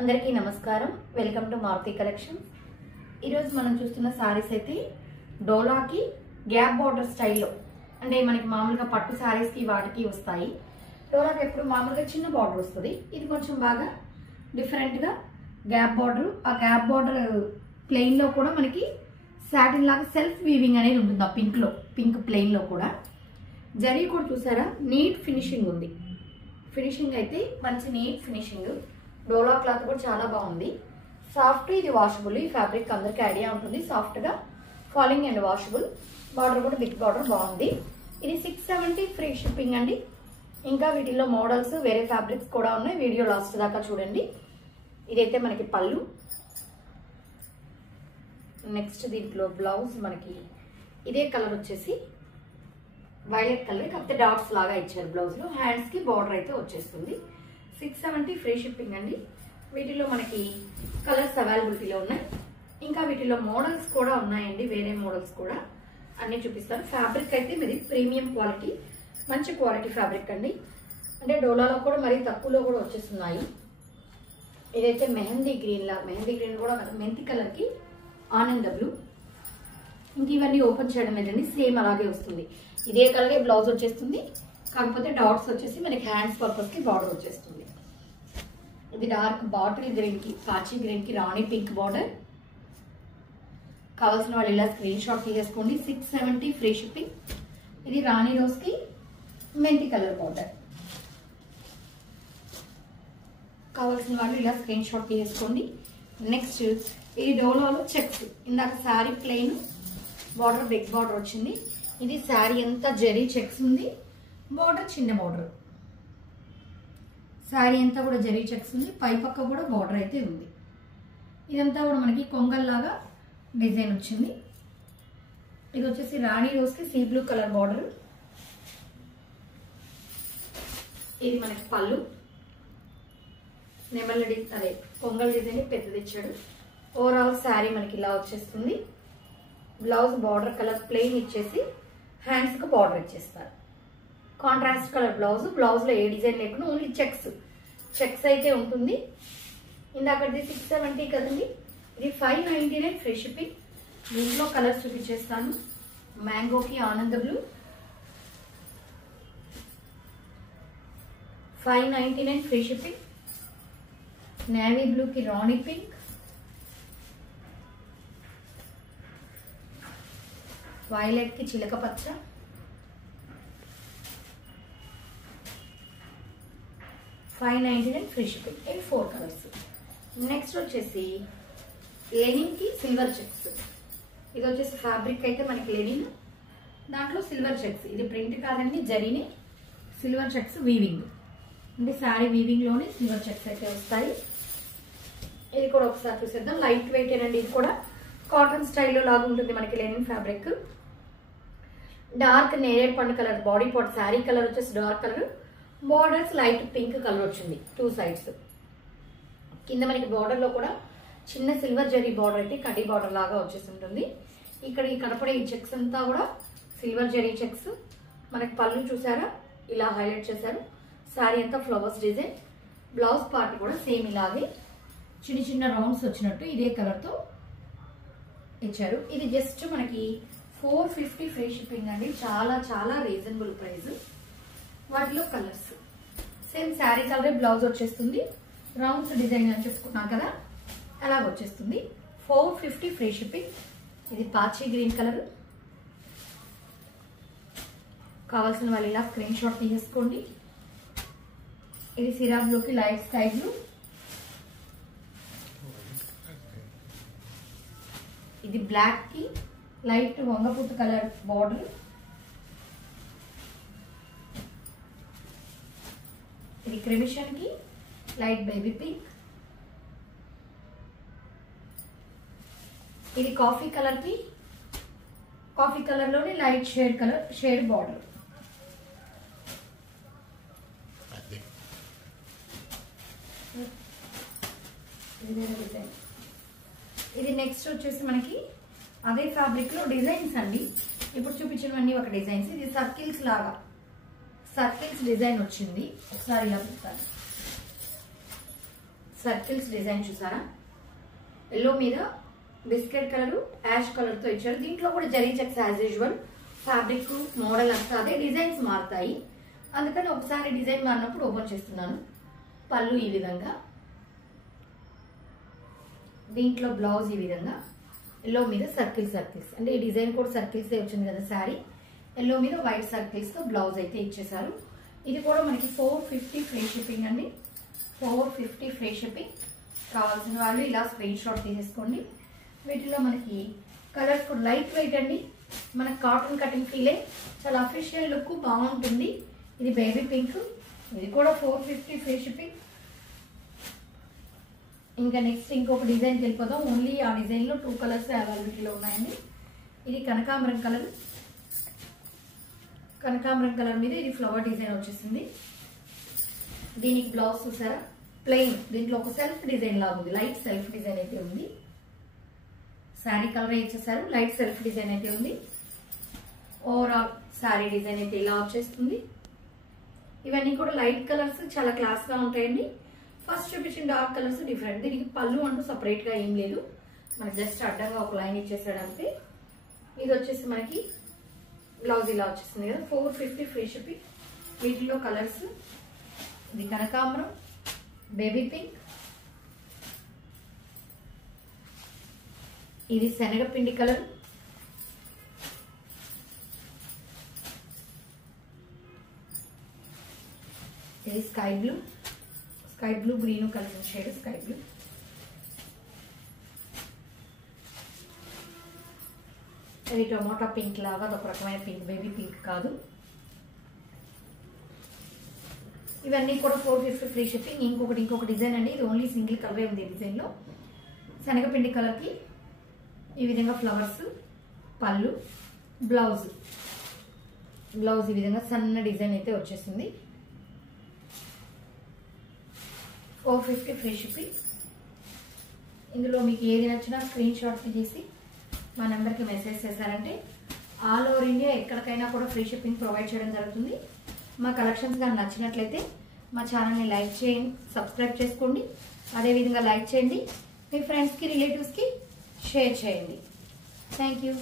అందరికీ నమస్కారం. Welcome to Maruti collection. ఈరోజు మనం చూస్తున్న సారీస్ అయితే డోలాకి గ్యాప్ బార్డర్ స్టైల్లో, అంటే మనకి మామూలుగా పట్టు సారీస్కి వాటికి వస్తాయి. డోలాకి ఎప్పుడు మామూలుగా చిన్న బార్డర్ వస్తుంది. ఇది కొంచెం బాగా డిఫరెంట్గా గ్యాప్ బార్డర్. ఆ గ్యాప్ బార్డర్ ప్లెయిన్లో కూడా మనకి సాటిన్ లాగా సెల్ఫ్ వీవింగ్ అనేది ఉంటుంది. ఆ పింక్ ప్లెయిన్లో కూడా జరీ కూడా చూసారా, నీట్ ఫినిషింగ్ ఉంది. ఫినిషింగ్ అయితే మంచి నీట్ ఫినిషింగ్. డోలా క్లాత్ కూడా చాలా బాగుంది. సాఫ్ట్, ఇది వాషబుల్. ఈ ఫ్యాబ్రిక్ అందరికీ ఐడియా ఉంటుంది, సాఫ్ట్గా ఫాలింగ్ అండ్ వాషబుల్. బార్డర్ కూడా బిగ్ బార్డర్ బాగుంది. ఇది 670 ఫ్రీ షిప్పింగ్ అండి. ఇంకా వీటిల్లో మోడల్స్ వేరే ఫ్యాబ్రిక్స్ కూడా ఉన్నాయి. వీడియో లాస్ట్ దాకా చూడండి. ఇదైతే మనకి పళ్ళు. నెక్స్ట్ దీంట్లో బ్లౌజ్ మనకి ఇదే కలర్ వచ్చేసి వైలెట్ కలర్, కాకపోతే డాట్స్ లాగా ఇచ్చారు బ్లౌజ్లో. హ్యాండ్స్కి బార్డర్ అయితే వచ్చేస్తుంది. 670 ఫ్రీ షిప్పింగ్ అండి. వీటిలో మనకి కలర్స్ అవైలబిలిటీలో ఉన్నాయి. ఇంకా వీటిలో మోడల్స్ కూడా ఉన్నాయండి, వేరే మోడల్స్ కూడా అన్నీ చూపిస్తాను. ఫ్యాబ్రిక్ అయితే మీది ప్రీమియం క్వాలిటీ, మంచి క్వాలిటీ ఫ్యాబ్రిక్ అండి. అంటే డోలాలో కూడా మరీ తక్కువలో కూడా వచ్చేస్తున్నాయి. ఇదైతే మెహందీ గ్రీన్ కూడా మెంతి కలర్కి ఆనంద బ్లూ. ఇంక ఇవన్నీ ఓపెన్ చేయడం లేదండి, సేమ్ అలాగే వస్తుంది. ఇదే కలరే బ్లౌజ్ వచ్చేస్తుంది, కాకపోతే డాట్స్ వచ్చేసి మనకి హ్యాండ్స్ పర్పస్కి బార్డర్ వచ్చేస్తుంది. ఇది డార్క్ బాటిల్ గ్రీన్కి, పాచి గ్రీన్కి రాణి పింక్ బార్డర్. కావాల్సిన వాళ్ళు ఇలా స్క్రీన్ షాట్ తీసేసుకోండి. 670 ఫ్రీ షిప్పింగ్. ఇది రాణి రోజ్కి మెంతి కలర్ బార్డర్. కావాల్సిన వాళ్ళు ఇలా స్క్రీన్ షాట్ తీసేసుకోండి. నెక్స్ట్ ఇది డోలాలో చెక్స్. ఇందాక sari plain, border big border వచ్చింది. ఇది శారీ అంతా జరీ చెక్స్ ఉంది, బార్డర్ చిన్న బార్డర్. శారీ అంతా కూడా జరీ చెక్స్ ఉంది, పై పక్క కూడా బార్డర్ అయితే ఉంది. ఇదంతా కూడా మనకి కొంగల్లాగా డిజైన్ వచ్చింది. ఇది వచ్చేసి రాణి రోజ్కి సీ బ్లూ కలర్ బార్డర్. ఇది మనకి పళ్ళు. నెమళ్ళ అదే కొంగల్ డిజైన్ పెద్దది ఇచ్చాడు. ఓవరాల్ శారీ మనకి ఇలా వచ్చేస్తుంది. బ్లౌజ్ బార్డర్ కలర్ ప్లెయిన్ ఇచ్చేసి హ్యాండ్స్కి బార్డర్ ఇచ్చేస్తారు. Contrast colour blouse. బ్లౌజ్లో ఏ డిజైన్ లేకుండా ఓన్లీ చెక్స్ అయితే ఉంటుంది. ఇందాకది 670 కదండి, ఇది 599 ఫ్రీ షిప్పింగ్. దీంట్లో కలర్స్ చూపించేస్తాను. మ్యాంగోకి ఆనంద బ్లూ, 599 ఫ్రీ షిప్పింగ్. నేవీ బ్లూకి రాణి పింక్, వైలెట్కి చిలక పచ్చ, $599 ఫ్రీ షిప్పింగ్. ఇవి 4 కలర్స్. నెక్స్ట్ వచ్చేసి లెనిన్కి సిల్వర్ చెక్స్. ఇది వచ్చేసి ఫ్యాబ్రిక్ అయితే మనకి లెనిన్, దాంట్లో సిల్వర్ చెక్స్. ఇది ప్రింట్ కాదండి, జరీని సిల్వర్ చెక్స్ వీవింగ్. అంటే శారీ వీవింగ్లోనే సిల్వర్ చెక్స్ అయితే వస్తాయి. ఇది కూడా ఒకసారి చూసేద్దాం. లైట్ వెయిట్ ఏనండి. ఇది కూడా కాటన్ స్టైల్లో లాగా ఉంటుంది మనకి లెనిన్ ఫ్యాబ్రిక్. డార్క్ నేరేడ్ పండు colour body part. Sari colour వచ్చేసి dark colour, borders light pink colour వచ్చింది 2 సైడ్స్. కింద మనకి బార్డర్లో కూడా చిన్న సిల్వర్ జరీ బార్డర్ అయితే కడ్డీ బార్డర్ లాగా వచ్చేసి ఉంటుంది. ఇక్కడ ఈ కనపడే ఈ చెక్స్ అంతా కూడా సిల్వర్ జరీ చెక్స్. మనకి పళ్ళు చూసారా, ఇలా హైలైట్ చేశారు. శారీ అంతా ఫ్లవర్స్ డిజైన్. బ్లౌజ్ పార్ట్ కూడా సేమ్ ఇలాగే చిన్న చిన్న రౌండ్స్ వచ్చినట్టు ఇదే కలర్తో ఇచ్చారు. ఇది జస్ట్ మనకి 450 ఫ్రీ షిప్పింగ్ అండి. చాలా చాలా రీజనబుల్ ప్రైస్. వాటిలో కలర్స్ సేమ్ శారీ కలరే బ్లౌజ్ వచ్చేస్తుంది. రౌండ్స్ డిజైన్ అని చెప్పుకున్నాం కదా, అలాగ వచ్చేస్తుంది. 450 ఫ్రీ షిప్పింగ్. ఇది పాచి గ్రీన్ కలర్. కావాల్సిన వాళ్ళు ఇలా స్క్రీన్ షాట్ తీసేసుకోండి. ఇది సిరా బ్లూకి లైట్ స్కై బ్లూ. ఇది బ్లాక్ కి లైట్ వంగపూత కలర్ బార్డర్. ఇది క్రిమిషన్ కి లైట్ బేబీ పింక్. ఇది కాఫీ కలర్ కి, కాఫీ కలర్ లోని లైట్ షేడ్ బార్డర్. ఇది నెక్స్ట్ వచ్చేసి మనకి అదే ఫ్యాబ్రిక్ లో డిజైన్స్ అండి. ఇప్పుడు చూపించినవన్నీ ఒక డిజైన్స్. ఇది సర్కిల్స్ లాగా సర్కిల్స్ డిజైన్ వచ్చింది. ఒకసారి ఇలా చూస్తాను. సర్కిల్స్ డిజైన్ చూసారా, ఎల్లో మీద బిస్కెట్ కలర్ యాష్ కలర్ తో ఇచ్చారు. దీంట్లో కూడా zari checks as usual, fabric model అంతా అదే, డిజైన్స్ మారుతాయి. అందుకని ఒకసారి డిజైన్ మారినప్పుడు ఓపెన్ చేస్తున్నాను. పళ్ళు ఈ విధంగా, దీంట్లో బ్లౌజ్ ఈ విధంగా ఎల్లో మీద సర్కిల్స్ అంటే ఈ డిజైన్ కూడా సర్కిల్స్ వచ్చింది కదా శారీ, ఎల్లో మీద వైట్ సర్కిల్స్ తో బ్లౌజ్ అయితే ఇచ్చేసారు. ఇది కూడా మనకి 450 ఫ్రీ షిప్పింగ్ అండి, 450 ఫ్రీ షిప్పింగ్. కావాల్సిన వాళ్ళు ఇలా స్క్రీన్ షాట్ తీసేసుకోండి. వీటిలో మనకి కలర్స్ కూడా లైట్ వెయిట్ అండి, మనకి కాటన్ కటింగ్ ఫీలే, చాలా అఫీషియల్ లుక్ బాగుంటుంది. ఇది బేబీ పింక్, ఇది కూడా 450 ఫ్రీ షిప్పింగ్. ఇంకా నెక్స్ట్ ఇంకొక డిజైన్కి వెళ్ళిపోదాం. ఓన్లీ ఆ డిజైన్లో 2 కలర్స్ అవైలబిలిటీలో ఉన్నాయండి. ఇది కనకాంబరం కలర్, కనకాంబరం కలర్ మీద ఇది ఫ్లవర్ డిజైన్ వచ్చేసింది. దీనికి బ్లౌజ్ చూసారా ప్లెయిన్, దీంట్లో ఒక సెల్ఫ్ డిజైన్ లాగా ఉంది, లైట్ సెల్ఫ్ డిజైన్ అయితే ఉంది. శారీ కలర్ ఇచ్చేసారు, లైట్ సెల్ఫ్ డిజైన్ అయితే ఉంది. ఓవరాల్ శారీ డిజైన్ అయితే ఇలా వచ్చేస్తుంది. ఇవన్నీ కూడా లైట్ కలర్స్, చాలా క్లాస్ గా ఉంటాయండి. ఫస్ట్ చూపించిన డార్క్ కలర్స్ డిఫరెంట్. దీనికి పళ్ళు అంటూ సపరేట్ గా ఏం లేదు, మనకి జస్ట్ అడ్డంగా ఒక లైన్ ఇచ్చేసాడు అంతే. ఇది వచ్చేసి మనకి బ్లౌజ్ ఇలా వచ్చేస్తుంది కదా, 450 ఫ్రీ షిప్పింగ్. వీటిలో కలర్స్ ఇది కనకాంబరం, బేబీ పింక్, ఇది శనగపిండి కలర్, ఇది స్కై బ్లూ గ్రీన్ కలిసిన షేడ్ స్కై బ్లూ, ఇది టొమాటో పింక్ లాగా అదొక రకమైన పింక్, బేబీ పింక్ కాదు. ఇవన్నీ కూడా 450 ఫ్రీ షిప్పింగ్. ఇంకొక డిజైన్ అండి, ఇది ఓన్లీ సింగిల్ కలరే ఉంది ఈ డిజైన్ లో. శనగపిండి కలర్ కి ఈ విధంగా ఫ్లవర్స్, పళ్ళు, బ్లౌజ్ ఈ విధంగా సన్న డిజైన్ అయితే వచ్చేసింది. 450 ఫ్రీ షిప్పింగ్. ఇందులో మీకు ఏది నచ్చినా స్క్రీన్ షాట్ తీసి మా నెంబర్కి మెసేజ్ చేశారంటే ఆల్ ఓవర్ ఇండియా ఎక్కడికైనా కూడా ఫ్రీ షిప్పింగ్ ప్రొవైడ్ చేయడం జరుగుతుంది. మా కలెక్షన్స్ కానీ నచ్చినట్లయితే మా ఛానల్ని లైక్ చేయండి, సబ్స్క్రైబ్ చేసుకోండి. అదేవిధంగా లైక్ చేయండి, మీ ఫ్రెండ్స్కి రిలేటివ్స్కి షేర్ చేయండి. Thank you.